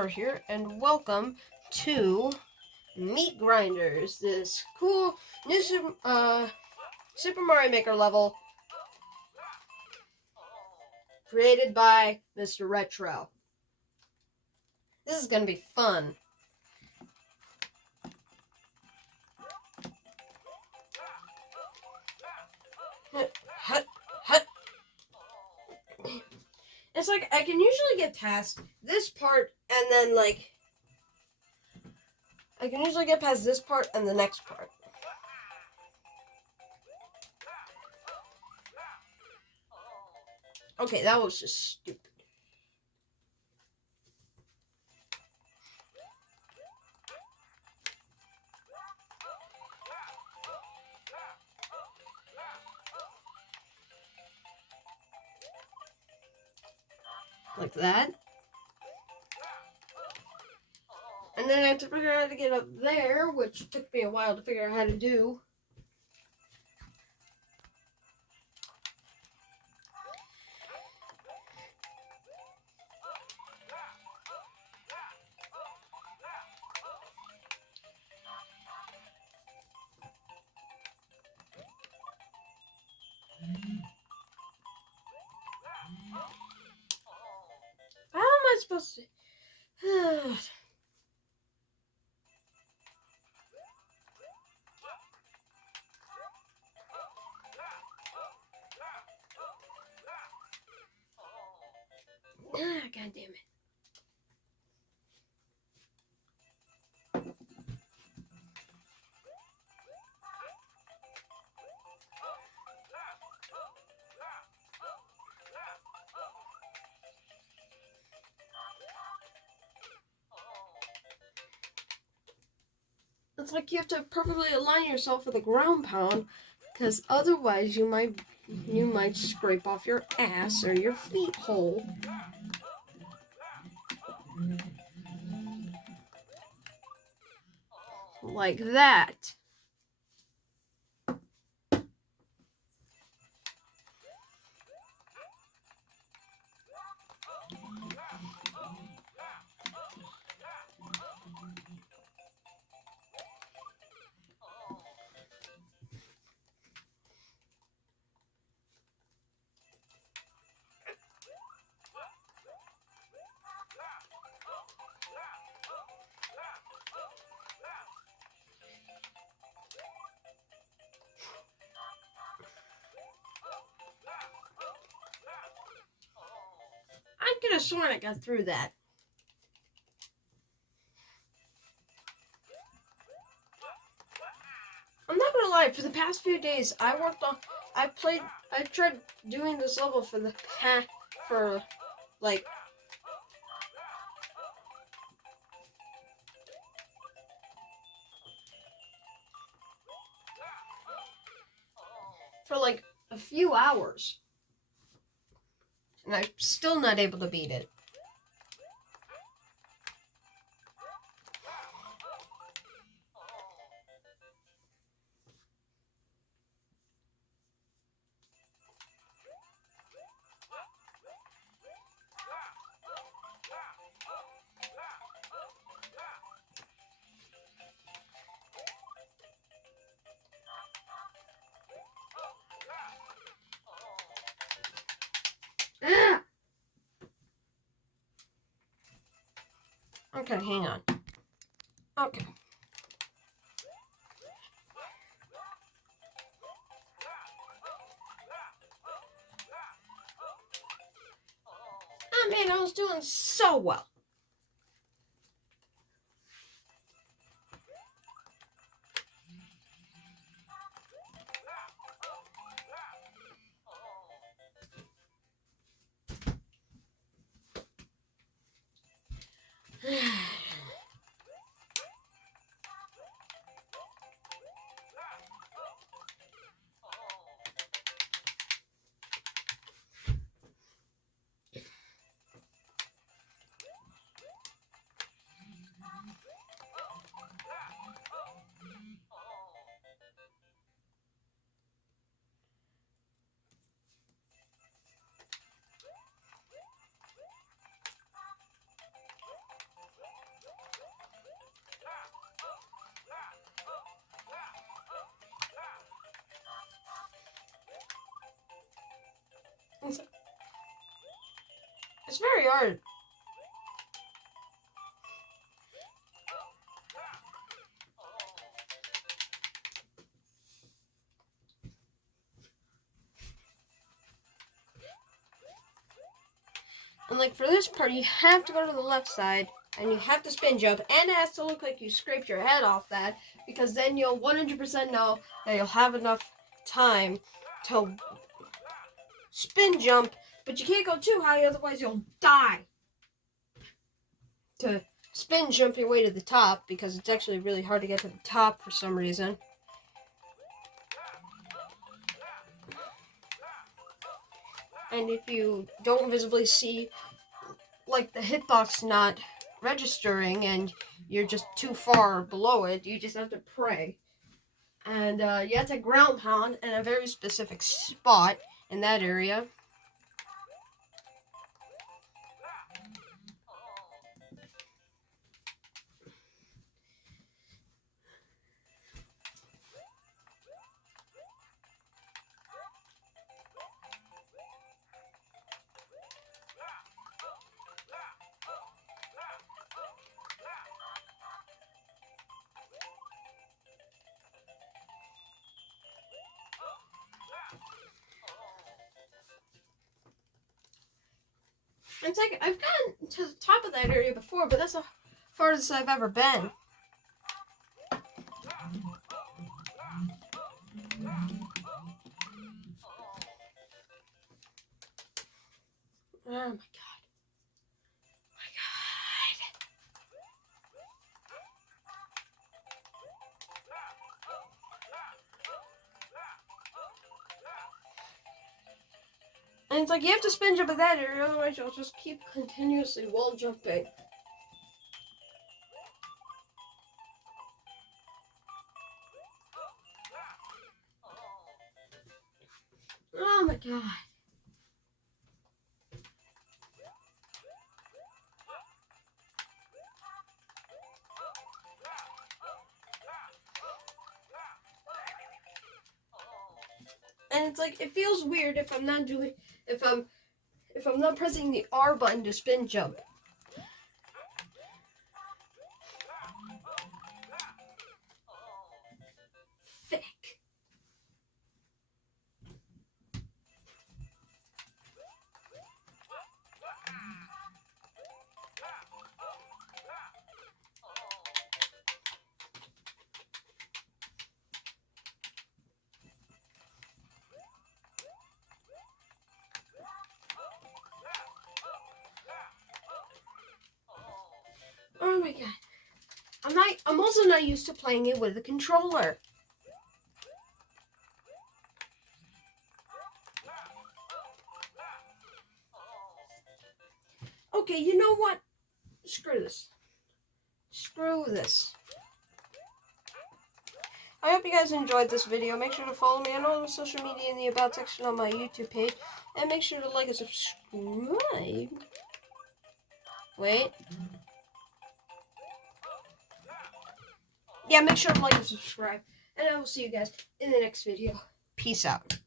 Thor here, and welcome to Meat Grinders, this cool new Super Mario Maker level created by Mr. Retro. This is gonna be fun. It's like I can usually get past this part and then I can usually get past this part and the next part. Okay, that was just stupid. Like that. And then I have to figure out how to get up there, which took me a while to figure out how to do. How am I supposed to... God damn it. It's like you have to perfectly align yourself with a ground pound, because otherwise you might scrape off your ass or your feet hole. Like that. I could have sworn I got through that. I'm not gonna lie, for the past few days, I tried doing this level for like a few hours. And I'm still not able to beat it. Okay, hang on. Okay. Oh man, I was doing so well. very hard. And like for this part, you have to go to the left side, and you have to spin jump, and it has to look like you scraped your head off that, because then you'll 100% know that you'll have enough time to spin jump, but you can't go too high, otherwise you'll die. To spin jump your way to the top, because it's actually really hard to get to the top for some reason. And if you don't visibly see, like, the hitbox not registering and you're just too far below it, you just have to pray. And you have to ground pound in a very specific spot in that area. It's like, I've gotten to the top of that area before, but that's the farthest I've ever been. Oh my god. And it's like, you have to spin jump at that area, otherwise you'll just keep continuously wall jumping. Oh my god. And it's like, it feels weird if I'm not doing, if I'm not pressing the R button to spin jump. Thick. Oh my god. I'm also not used to playing it with a controller. Okay, you know what? Screw this. Screw this. I hope you guys enjoyed this video. Make sure to follow me on all the social media in the About section on my YouTube page. And make sure to like and subscribe. Wait. Yeah, make sure to like and subscribe. And I will see you guys in the next video. Peace out.